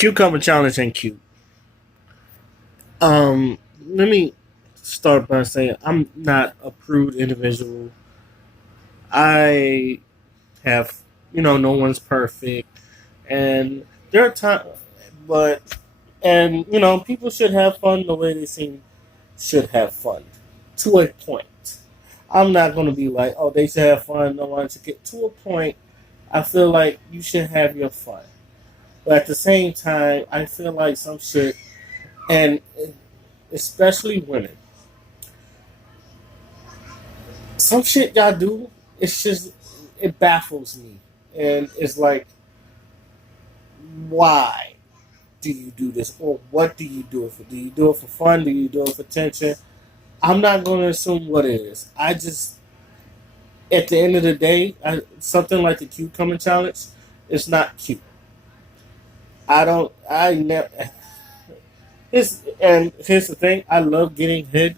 Cucumber challenge ain't cute. Let me start by saying I'm not a prude individual. I have, no one's perfect, and there are times, but and people should have fun the way they seem should have fun to a point. I'm not gonna be like, oh, they should have fun. No one should get to a point. I feel like you should have your fun, but at the same time, I feel like some shit, and especially women, some shit y'all do, it's just it baffles me, and it's like, why do you do this, or what do you do it for? Do you do it for fun? Do you do it for attention? I'm not going to assume what it is. I just, at the end of the day, something like the cucumber challenge is not cute. I don't. I never. Here's the thing. I love getting hit.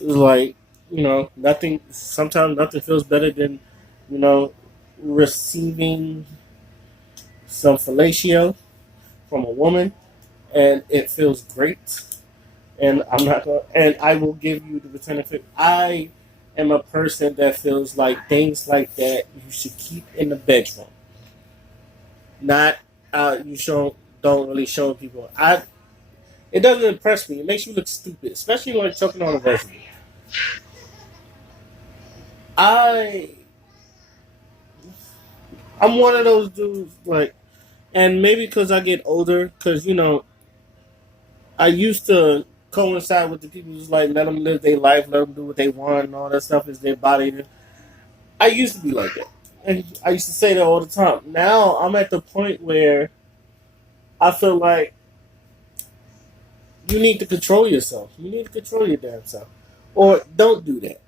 Like, nothing. Sometimes nothing feels better than, you know, receiving some fellatio from a woman, and it feels great. And I'm not gonna, and I will give you the benefit. I am a person that feels like things like that you should keep in the bedroom, not you don't really show people. It doesn't impress me. It makes you look stupid, especially when choking on a resume. I I'm one of those dudes like, and maybe because I get older, because I used to coincide with the people who's like, let them live their life, let them do what they want, and all that stuff is their body. I used to be like that. And I used to say that all the time. Now I'm at the point where I feel like you need to control yourself. You need to control your damn self. Or don't do that.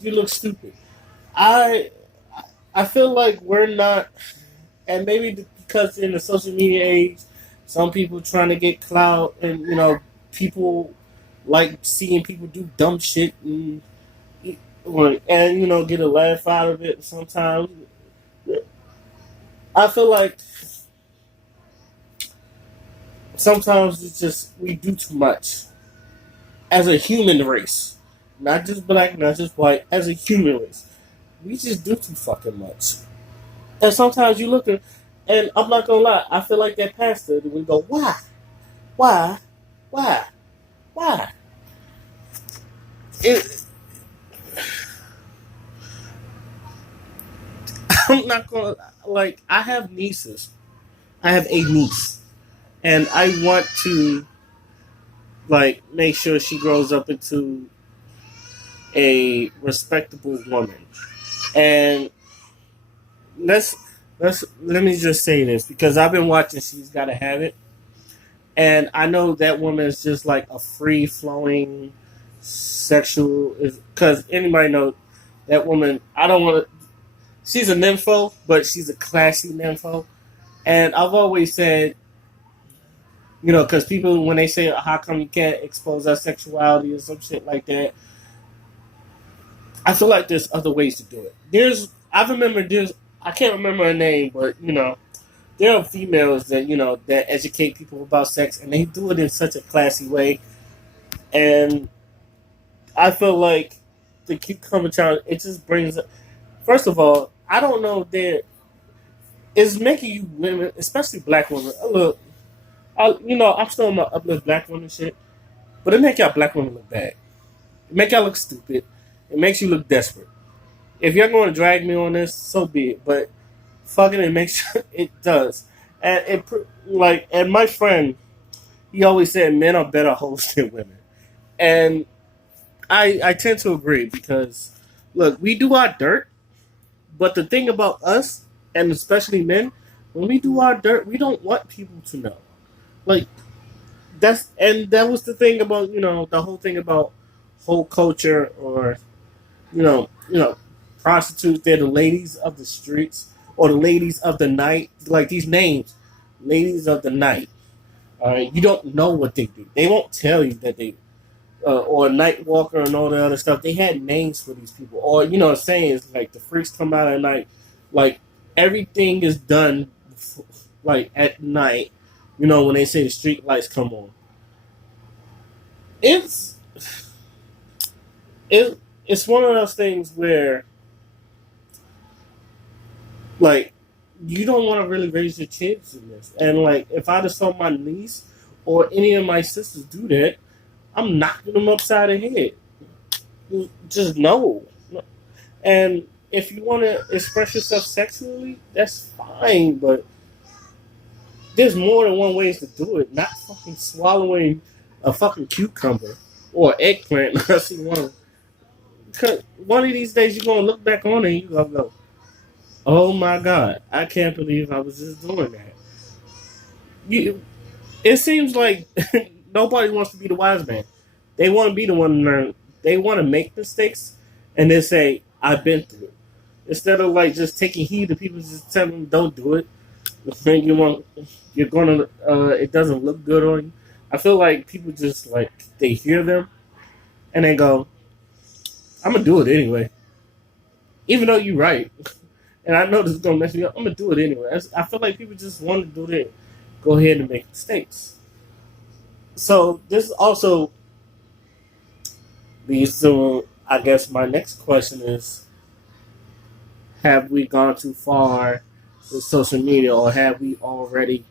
You look stupid. I I feel like we're not, and maybe because in the social media age, some people trying to get clout, and people like seeing people do dumb shit, and get a laugh out of it. Sometimes I feel like sometimes it's just we do too much as a human race, not just black, not just white. As a human race, we just do too fucking much. And sometimes you look at, and I'm not gonna lie, I feel like that pastor that we go, why, why, why? It, I'm not gonna, like. I have nieces. I have a niece, and I want to like make sure she grows up into a respectable woman. And let's let me just say this because I've been watching She's Gotta Have It, and I know that woman is just like a free flowing sexual. Because anybody know that woman. I don't want to. She's a nympho, but she's a classy nympho. And I've always said, because people when they say how come you can't expose our sexuality or some shit like that, I feel like there's other ways to do it. I remember I can't remember her name, but there are females that that educate people about sex, and they do it in such a classy way. And I feel like the cucumber challenge, it just brings. First of all, I don't know if there is making you women, especially black women. Look, I'm still on my uplift black women shit, but it make y'all black women look bad. It make y'all look stupid. It makes you look desperate. If you're going to drag me on this, so be it. But fucking, it makes it does. And and my friend, he always said men are better hosts than women, and I tend to agree because look, we do our dirt, but the thing about us, and especially men, when we do our dirt, we don't want people to know. Like that was the thing about the whole thing about whole culture, or prostitutes. They're the ladies of the streets or the ladies of the night. Like these names, ladies of the night. All right, you don't know what they do. They won't tell you that they or night walker and all the other stuff. They had names for these people, or saying is like the freaks come out at night. Like everything is done like at night, when they say the street lights come on, it's it, it's one of those things where like you don't want to really raise your kids in this. And like if I just saw my niece or any of my sisters do that, I'm knocking them upside the head. Just no. And if you want to express yourself sexually, that's fine. But there's more than one ways to do it. Not fucking swallowing a fucking cucumber or eggplant unless you want to. Because one of these days you're gonna look back on it and you're gonna go, "Oh my god, I can't believe I was just doing that." It seems like nobody wants to be the wise man. They want to be the one to learn. They want to make mistakes and then say, "I've been through it." Instead of like just taking heed to people just telling them, "Don't do it." The thing you're gonna, it doesn't look good on you. I feel like people just like they hear them and they go, "I'm gonna do it anyway," even though you're right. And I know this is gonna mess me up. I'm gonna do it anyway. I feel like people just want to do it. Go ahead and make mistakes. So this also leads to, I guess, my next question is: have we gone too far with social media, or have we already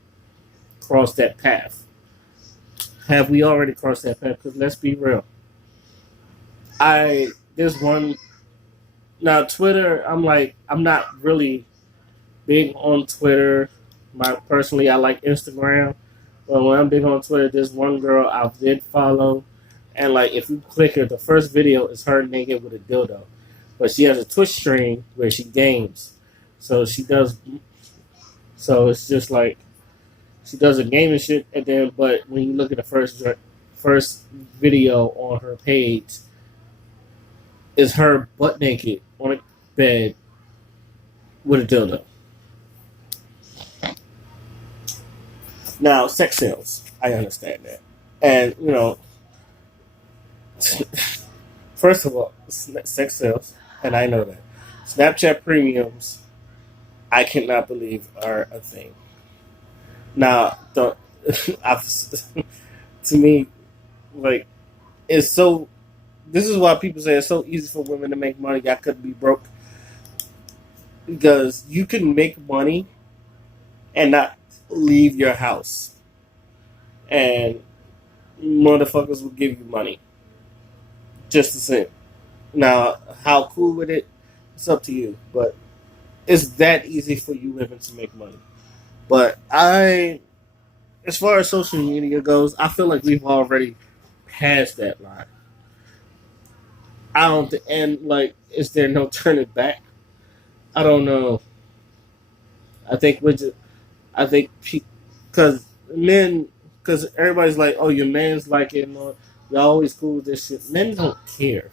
crossed that path? Have we already crossed that path? Because let's be real. There's one now Twitter. I'm not really big on Twitter. Personally, I like Instagram. But when I'm big on Twitter, there's one girl I did follow, and like if you click her, the first video is her naked with a dildo, but she has a Twitch stream where she games. So she does. So it's just like she does a game and shit, and then but when you look at the first video on her page, is her butt naked on a bed with a dildo. Now, sex sales, I understand that, and first of all, sex sales, and I know that Snapchat premiums, I cannot believe are a thing. Now, to me, like it's so. This is why people say it's so easy for women to make money. I could be broke because you can make money and not leave your house, and motherfuckers will give you money just the same. Now, how cool with it? It's up to you, but it's that easy for you women to make money. But as far as social media goes, I feel like we've already passed that line. I don't, and like, is there no turning back? I don't know. I think we're just, I think because men, because everybody's like, oh, your man's like it, and you're always cool with this shit. Men don't care.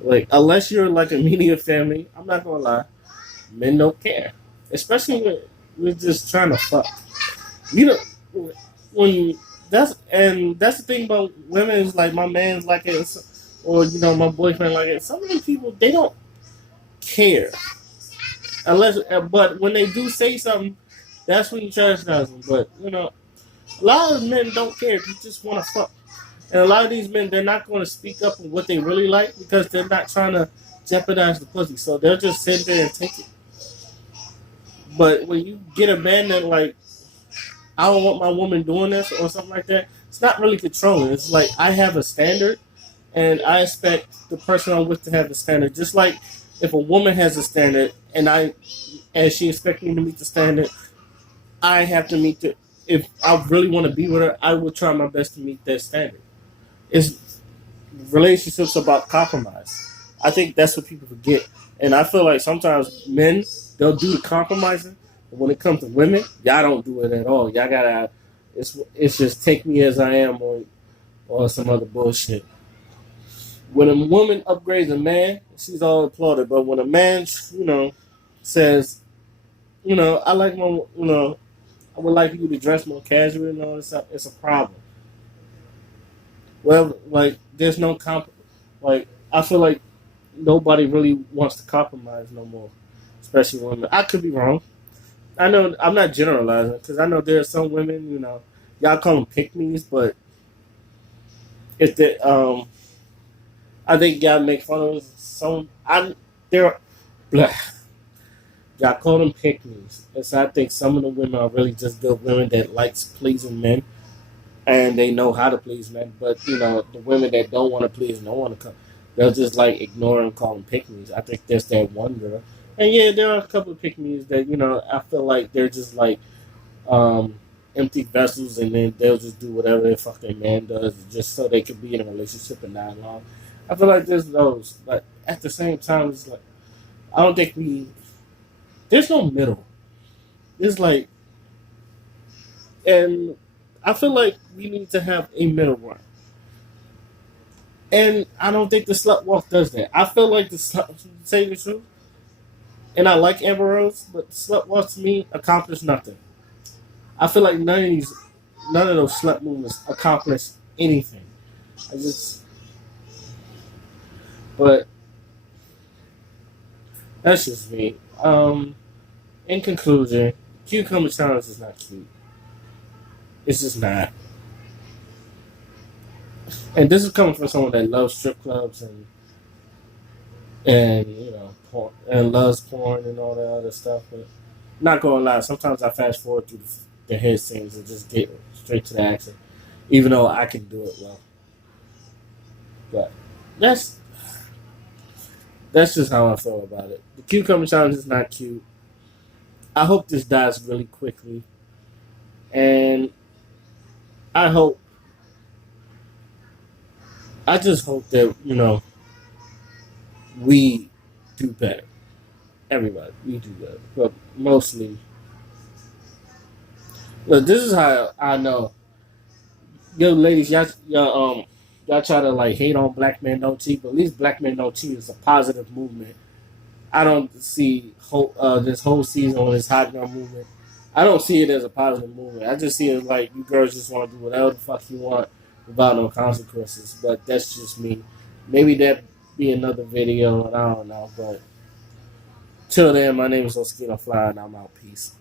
Like, unless you're like a media family, I'm not gonna lie, men don't care. Especially when we're just trying to fuck. You know, when that's the thing about women is like my man's like it, or my boyfriend like it. Some of these people they don't care unless, but when they do say something, that's when you chastise them. But a lot of men don't care. They just want to fuck, and a lot of these men they're not going to speak up on what they really like because they're not trying to jeopardize the pussy. So they'll just sit there and take it. But when you get a man that like, I don't want my woman doing this or something like that, it's not really controlling. It's like I have a standard, and I expect the person I'm with to have the standard. Just like if a woman has a standard, and she expects me to meet the standard, I have to meet the. If I really want to be with her, I will try my best to meet that standard. It's relationships about compromise. I think that's what people forget, and I feel like sometimes men they'll do the compromising, but when it comes to women, y'all don't do it at all. Y'all gotta. It's just take me as I am, or some other bullshit. When a woman upgrades a man, she's all applauded. But when a man, says, I like my, I would like you to dress more casual and all this stuff, it's a problem. Well, like, there's no like, I feel like nobody really wants to compromise no more, especially women. I could be wrong. I know I'm not generalizing because I know there are some women, y'all call them pick-me's, but if the I think y'all make fun of some. I'm they're blah. Y'all call them pick-me's, and so I think some of the women are really just good women that likes pleasing men, and they know how to please men. But the women that don't want to please, don't want to come, they'll just like ignore and call them pick-me's. I think there's that one girl, and yeah, there are a couple of pick-me's that I feel like they're just like um, empty vessels, and then they'll just do whatever the fuck their man does, just so they can be in a relationship and not long. I feel like there's those, but at the same time, it's like I don't think there's no middle. It's like, and I feel like we need to have a middle ground, and I don't think the slut walk does that. I feel like the slut, to say the truth, and I like Amber Rose, but the slut walk to me accomplished nothing. I feel like none of those slut movements accomplish anything. I just, but that's just me. In conclusion, cucumber challenge is not cute. It's just not. And this is coming from someone that loves strip clubs and porn, and loves porn and all that other stuff. But not gonna lie, sometimes I fast forward through the head scenes and just get straight to the action, even though I can do it well. But that's that's just how I feel about it. The cucumber challenge is not cute. I hope this dies really quickly, and I hope I just hope that we do better. Everybody, we do better, but mostly. Look, this is how I know. Yo, ladies, y'all try to like hate on black men don't cheat, but at least black men don't cheat is a positive movement. I don't see this whole season on this hot girl movement. I don't see it as a positive movement. I just see it like you girls just want to do whatever the fuck you want without no consequences. But that's just me. Maybe that be another video, and I don't know. But till then, my name is Oskino Fly, and I'm out. Peace.